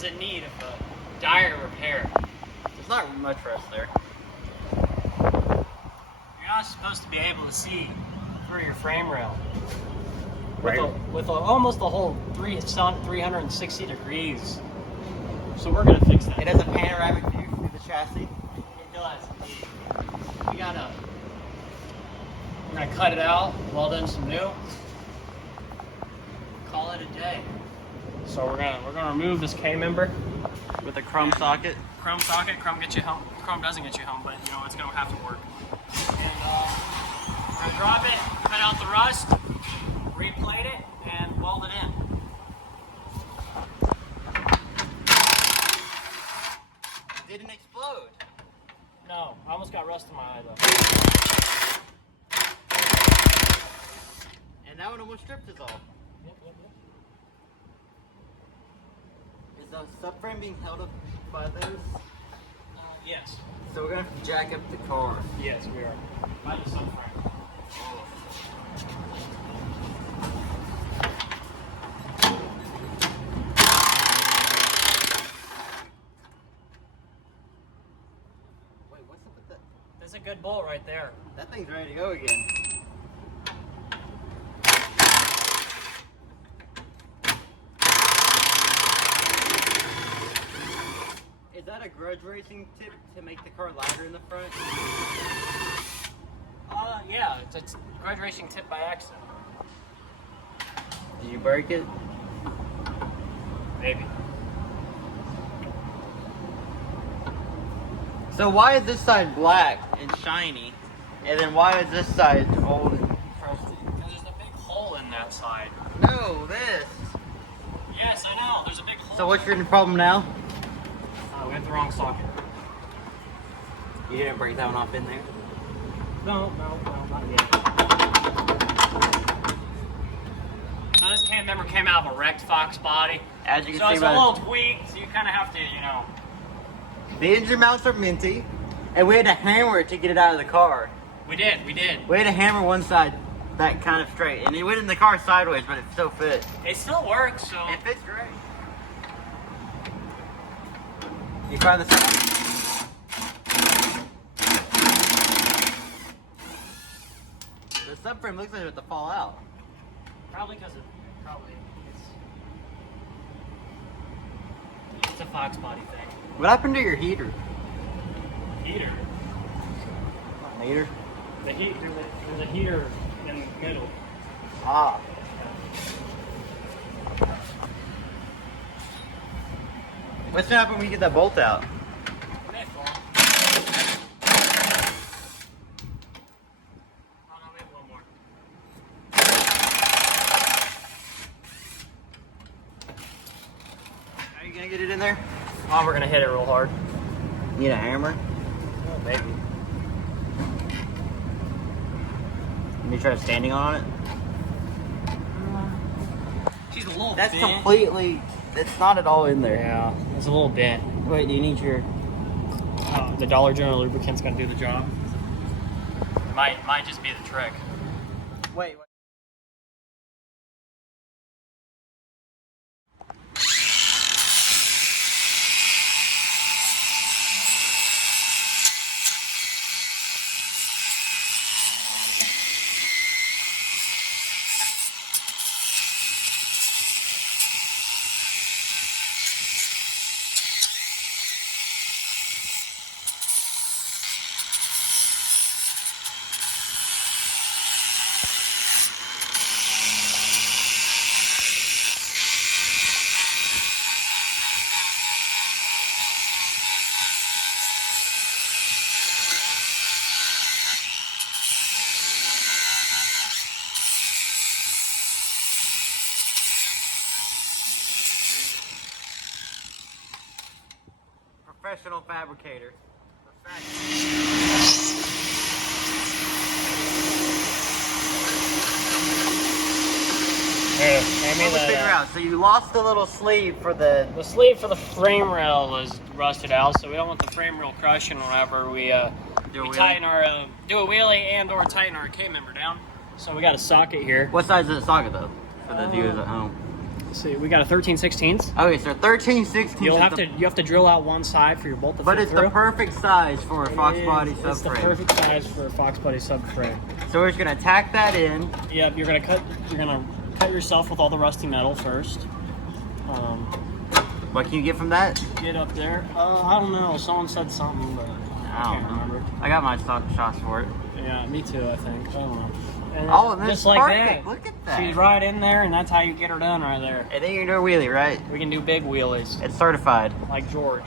is in need of a dire repair. There's not much rust there. You're not supposed to be able to see through your frame rail. With almost the whole 360 degrees. So we're gonna fix that. It has a panoramic view through the chassis. It does indeed. We're gonna cut it out, weld in some new, call it a day. So we're gonna remove this K member With a chrome socket. Chrome socket. Chrome gets you home. Chrome doesn't get you home, but you know it's gonna have to work. And we're gonna drop it, cut out the rust, replate it, and weld it in. Didn't explode. No, I almost got rust in my eye though. And that one almost stripped us off. Yep. Is the subframe being held up by those? Yes. So we're gonna have to jack up the car. Yes, we are. By the subframe. Wait, what's up with that? There's a good bolt right there. That thing's ready to go again. Is that a grudge racing tip to make the car louder in the front? Yeah, it's a grudge racing tip by accident. Did you break it? Maybe. So why is this side black and shiny, and then why is this side old and crusty? Because there's a big hole in that side. No, this. Yes, I know. There's a big hole. So what's your problem now? We have the wrong socket. You didn't break that one off in there? No, not yet. So this cam member came out of a wrecked Fox body. As you can So see it's a little tweaked, so you kind of have to, you know. the engine mounts are minty, and we had to hammer it to get it out of the car. We did. We had to hammer one side back kind of straight, and it went in the car sideways, but it still fit. It still works, so. It fits great. You find the sound? The subframe looks like it's to fall out. Probably because it's a Fox body thing. What happened to your heater? Heater. Heater? The heat. There's a heater in the middle. Ah. What's gonna happen when we get that bolt out? May fall. Oh no, maybe one more. Are you gonna get it in there? Oh, we're gonna hit it real hard. Need a hammer? Oh, maybe. Let me try standing on it. She's a little That's bent. completely. It's not at all in there. Yeah, it's a little bent. Wait, do you need your? The Dollar General lubricant's gonna do the job. It might just be the trick. Wait. Professional fabricator. Hey, hand me Let me that, figure out. So you lost the little sleeve for the. The sleeve for the frame rail was rusted out, so we don't want the frame rail crushing whenever we tighten our do a wheelie and or tighten our K member down. So we got a socket here. What size is the socket though? For the viewers at home. Let's see, we got a 13/16. Okay, so 13/16. You have to drill out one side for your bolt to But fit it's through. the perfect size for a Fox body subframe. It's the perfect size for a Fox body subframe. So we're just gonna tack that in. Yep, you're gonna cut yourself with all the rusty metal first. What can you get from that? Get up there. I don't know. Someone said something, but I can't remember. I got my shots for it. Yeah, me too. I think. I don't know. And Oh, just like perfect. that. Look at that. She's right in there, and that's how you get her done right there. And then you can do a wheelie, right? We can do big wheelies It's certified. like George.